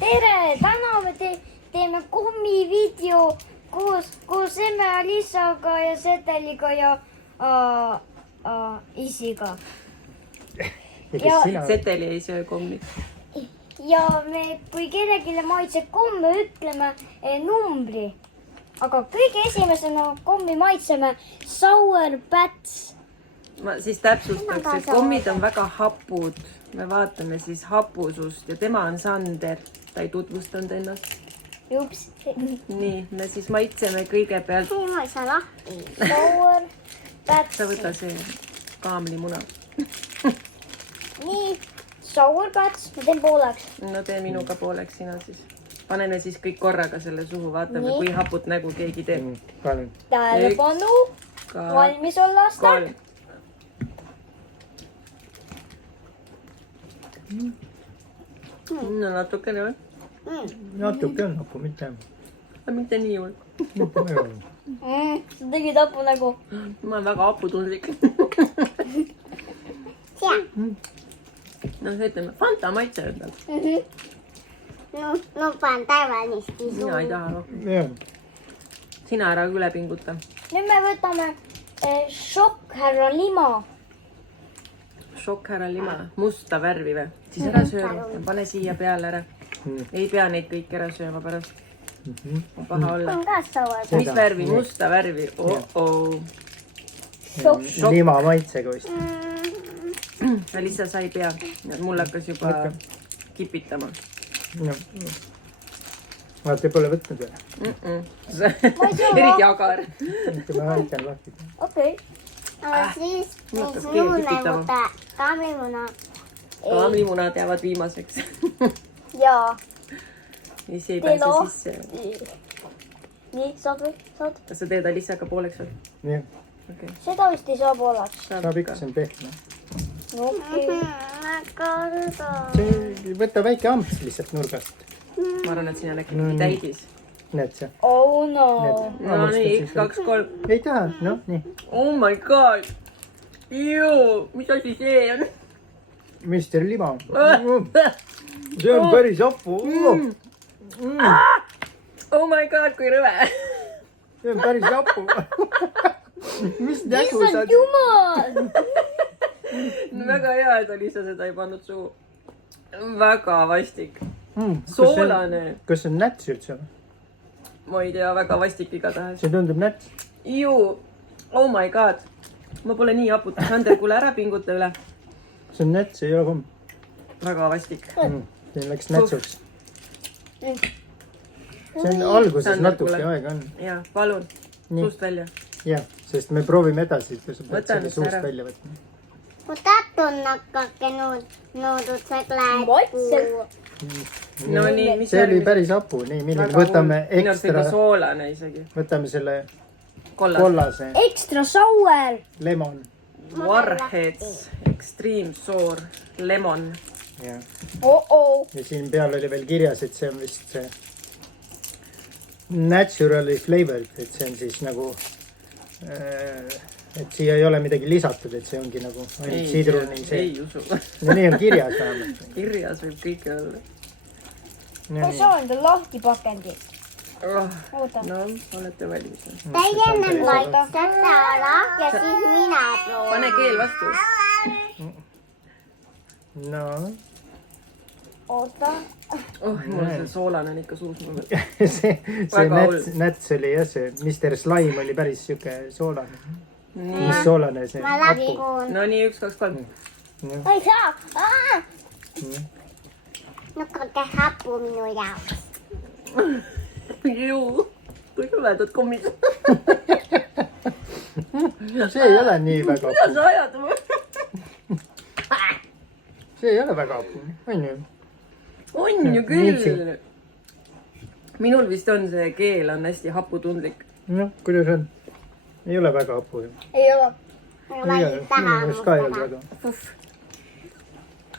tere, täna me teeme kommivideo koos emme Alisaga ja Seteliga ja isiga. Ja Seteli ei söö kommi. Ja me, kui kellelegi maitseb komm, me ütleme numbri. Aga kõige esimesena kommi maitseme Sour Pats. Ma siis täpsustaks, et kommid on väga hapud. Me vaatame siis hapusust ja tema on Sander. Ta ei tutvustanud ennast. Jups. Nii, me siis maitseme kõigepealt. Ei, ma ei saa lahti. Sour Pats. Sa võta see kaamlimuna. Nii, Sour Pats, ma teen pooleks. No tee minuga pooleks sina siis. Paneme siis kõik korraga selle suhu. Vaatame, kui haput nägu keegi teeb. Tähelepanu. Valmis olla start. No natukene või? Natuke on hapu, mitte. Mitte nii hull. Sa tegid hapu nägu. Ma olen väga haputundlik. No see ütleme, Fanta maitse endal. No panen tavalisti suhu. Mina ei taha rohkem. Sina ära üle pinguta. Nüüd me võtame šokk härra lima. Šokk härra lima. Musta värvi või? Siis ära söö rohkem. Pane siia peale ära. Ei pea neid kõik ära sööma pärast. On paha olla. On ka sour. Mis värvi? Musta värvi. Lima maitsega vist. Alisa, sa ei pea. Mul hakkas juba kipitama. Vaata, pole võtnud veel. Eriti agar. Ma aitan lahti. Okei. Siis Hakkas nüüd me kipitama. võta kaamlimuna. Kaamlimunad jäävad viimaseks. Jaa. Siis ei pääse sisse. Nii, saad või? Saad? Kas sa teed Alisaga pooleks või? Nii, Seda vist ei saa pooleks. saab ikka, see on pehme. Okei. Väga rõda. Võta väike amps lihtsalt nurgast. Ma arvan, et siin on äkki täidis. Näed see? Oh no. No nii, 1, 2, 3. Ei taha, noh, nii. Oh my god. Juu, mis asi see on? Mr. Lima. See on päris hapu. Oh my god, kui rõve. See on päris hapu. Mis nägu sa... Issand jumal. Väga hea, et Alisa seda ei pannud suhu. Väga vastik. Soolane. Kas see on näts üldse? Ma ei tea, väga vastik igatahes. See tundub näts. Juu, oh my god. Ma pole nii haput. Sander, kuule ära pinguta üle. See on näts, ei ole komm. Väga vastik. See läks nätsuks. See on alguses natuke aega on. Jaa, palun. Suust välja. Jah, sest me proovime edasi, et sa pead Võta selle nüüd suust ära. välja võtma. Mutta tunnakake nuudut sa Maitseb. No nii, mis See oli päris hapu, nii, milline, võtame ekstra, soolane isegi. võtame selle Kollas. kollase Extra sour. lemon. Warheads Extreme Sour Lemon. Ja. Oh-oh. Ja siin peal oli veel kirjas, et see on vist see naturally flavored, et see on siis nagu, et siia ei ole midagi lisatud, et see ongi nagu ainult sidruni see. Ei usu. No nii on kirjas vähemalt. Kirjas võib kõike olla. Ma saan enda lahti pakendi. Oota. No, olete valmis. Teie enne maitsete ala ja siis mina proovin. Pane keel vastu. No, Oota. Mul see soolane on ikka suus mul. see Väga näts oli jah, see Mr. Slime oli päris siuke soolane. Nii. Mis soolane see Ma hapu? läkun. No nii, 1, 2, 3. Ei saa. Nukkake hapu minu jaoks. Juu, kui kõvedad kommid. See ei ole nii väga Mida hapu. sa ajad mu? See ei ole väga hapu, on ju? On ju küll. Minul vist on see keel on hästi haputundlik. Noh, kuidas on? Ei ole väga hapu ju. Ei ole. Ma ei taha Minu meelest ka ei olnud väga. Puff.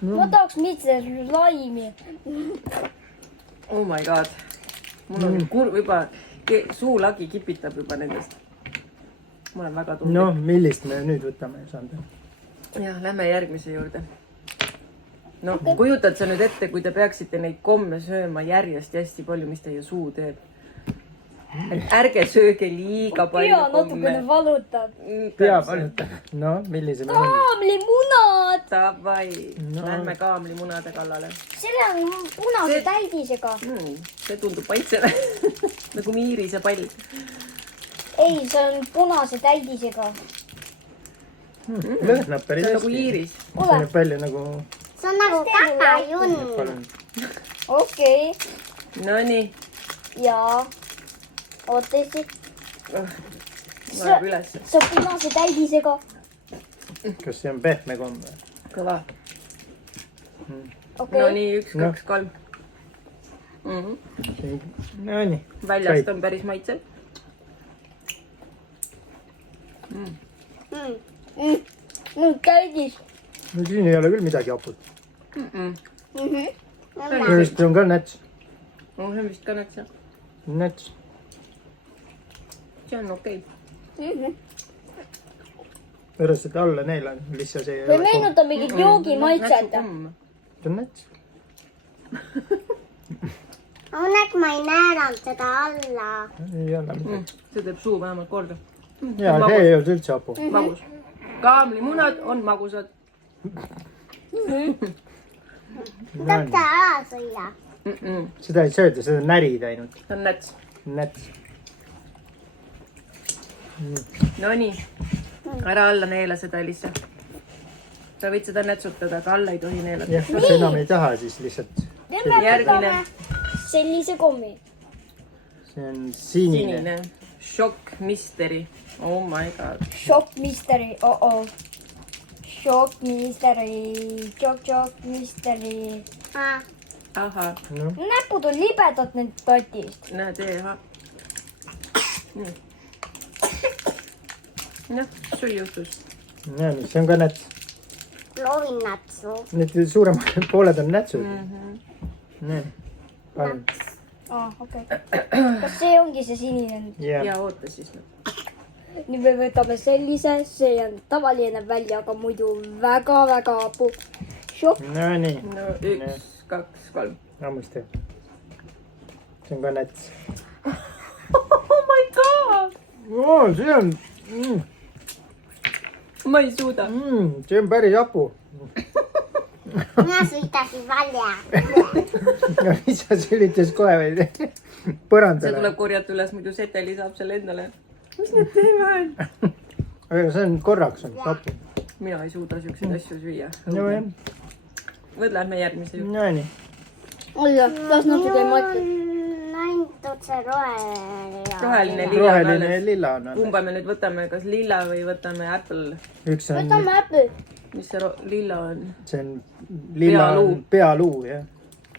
Ma tahaks mitte laimi. Oh my god. Mul on kurv juba, suulagi kipitab juba nendest. Ma olen väga tundlik. Noh, millist me nüüd võtame, Sander? Jah, lähme järgmise juurde. no kujutad sa nüüd ette, kui te peaksite neid komme sööma järjest ja hästi palju, mis teie suu teeb. Et ärge sööge liiga palju pea natukene valutab. Pea valutab. No, millise me on? Kaamlimunad! Davai, No. lähme kaamlimunade kallale. Selle on punase täidisega. See tundub maitsele nagu miirise pall. Ei, see on punase täidisega. Lõhnab päris See on hästi. nagu iiris. See näeb välja nagu... See on nagu kakajunn. Palun. Okei. Nonii, Ja. Ootesti. loeb üles. See on punase täidisega. Kas see on pehme komm? Kõva. Okei. Nonii, 1, 2, 3. No nii. Väljast on päris maitsev. Täidis. No siin ei ole küll midagi haput. Mhm. See on ka näts. See on vist ka näts, jah. Näts. See on okei. Pärast seda alla neelan, lihtsalt see ei Või ole komm. meenutab mingit joogimaitset. See on näts. Õnneks ma ei nääranud seda alla. Ei ole midagi. See teeb suu vähemalt korda. Jaa, see ei ole üldse hapu. Magus. Kaamlimunad on magusad. Tahab seda ära süüa. Seda ei sööda, seda on närid ainult. See on näts. Näts. Nonii, ära alla neela seda Elissa. Sa võid seda nätsutada, aga alla ei tohi neelata. Jah, kui sa enam ei taha, siis lihtsalt Järgmine. Sellise kommi. see on sinine. Sinine. Shock Mystery. Oh my god. Shock mystery. Oh-oh. Shock mystery. Shock mystery. Ahah, No, Näpud on libedad need tatist. näe tee, ahah. Nii. Noh, sul juhtus. näe, mis see on ka näts. Loovin natsu. Need suuremad pooled on nätsud. Näe. Palun. Okei. Kas see ongi see sinine? Jah. Ja oota siis. Nüüd me võtame sellise. See on tavaline välja, aga muidu väga-väga hapu. Shock. No nii. No 1, 2, 3. Hammuste. See on ka näts. Oh my god! Oo, see on... Ma ei suuda. See on päris hapu. Mina sõitasin välja. Ja mis sa sülitas kohe või See põrandale? tuleb korjata üles, muidu seteli saab selle endale. Mis need teevad? Aga see on korraks on hapu. Mina ei suuda siukseid asju süüa. No jah. Võt lähme järgmise juurde. No nii. Olla, taas natuke maitse. Ainult see roheline. Roheline lilla on Roheline alles. lilla on. Kumba me nüüd võtame, kas lilla või võtame Apple? Üks on, Võtame äppi. Mis see lilla on? see on lilla Pealuu. on pealuu, jah.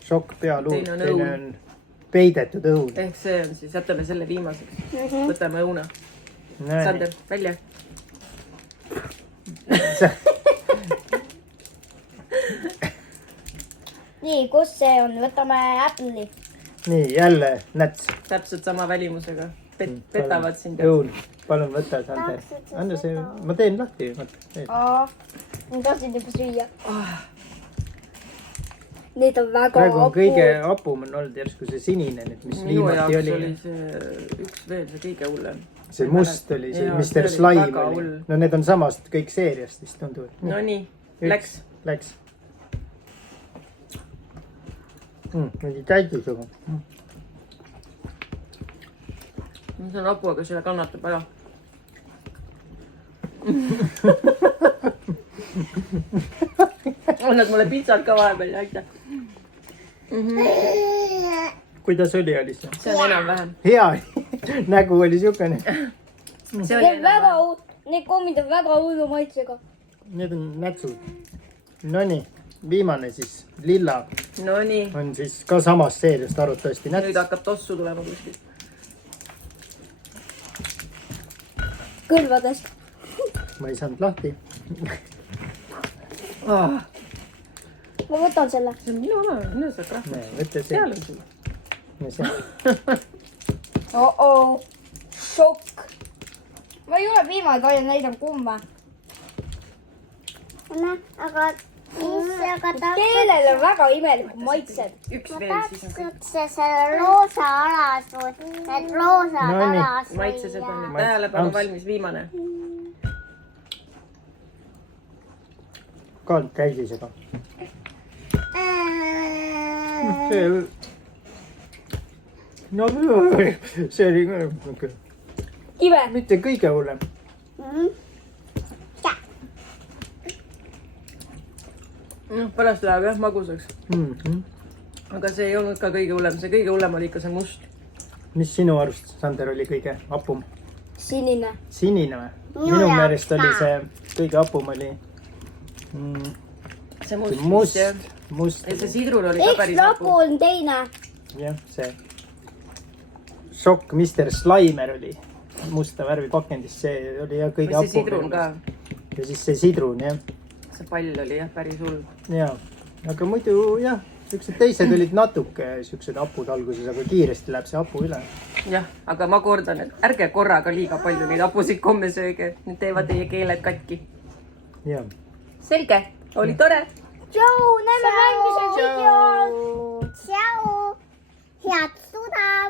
Šokk pealuu. Teine on Teine õun. on peidetud õun. Ehk see on siis, jätame selle viimaseks. Võtame õuna. Näe. Sander, välja. Nii, kus see on? Võtame Apple'i. Nii, jälle näts. Täpselt sama välimusega. Petavad sind. Õun. Palun võta, Sander. Anna see, ma teen lahti. Ma tahtsin juba süüa. Need on väga Praegu on kõige hapud. hapum on olnud järsku see sinine nüüd, mis Minu viimati jaoks oli. oli see üks veel, see kõige hullem. See must oli, see Jaa, Mr. see oli Slime väga oli. hull. No need on samast kõik seeriast vist tunduvad. Nonii, läks. Läks. Mingi täidusega. See on hapu, aga selle kannatab ära. Annad mulle pitsat ka vahepeal, aitäh. Kuidas oli, Alice? See on enam-vähem. Hea nägu oli siukene. See oli Need väga enam-vähem. need kommid on väga hullu maitsega. Need on nätsud. Nonii, viimane siis, lilla Nonii, on siis ka samast seeriast arvatavasti nüüd näts. hakkab tossu tulema kuskilt. Kõlvadest. Ma ei saanud lahti. Ah, Ma võtan selle. see on minu oma, minu saab rahva. Näe, võta see. Seal on sul. Oh-oh. Šokk. Ma ei ole viimane talle näidanud kumma. Aga Keelel on väga imelikud maitsed. üks veel siis on kõik. selle roosa alasvood, need roosad No nii. alasvood. Maitse sõber, nüüd tähelepanu valmis, viimane. Kaalud käisisega. No see oli ka Ive. mitte kõige hullem. Pärast läheb jah magusaks. Aga see ei olnud ka kõige hullem, see kõige hullem oli ikka see must. Mis sinu arust, Sander, oli kõige apum? Sinine. Sinine või? Minu Minu jaoks meelest oli ka. see kõige apum oli See must. must, jah. must. Ja see sidrun oli ka Eks päris lapu hapu. on teine. Jah, see šokk Mr. Slimer oli musta värvi pakendis, see oli jah kõige Või see sidrun ka. Ja siis see sidrun, jah. See pall oli jah päris hull. Jaa, aga muidu jah, siuksed teised olid natuke siuksed hapud alguses, aga kiiresti läheb see hapu üle. Jah, aga ma kordan, et ärge korraga liiga palju neid hapusid komme sööge. Need teevad teie keeled katki. Jah. Selge, oli tore. Tšau, näeme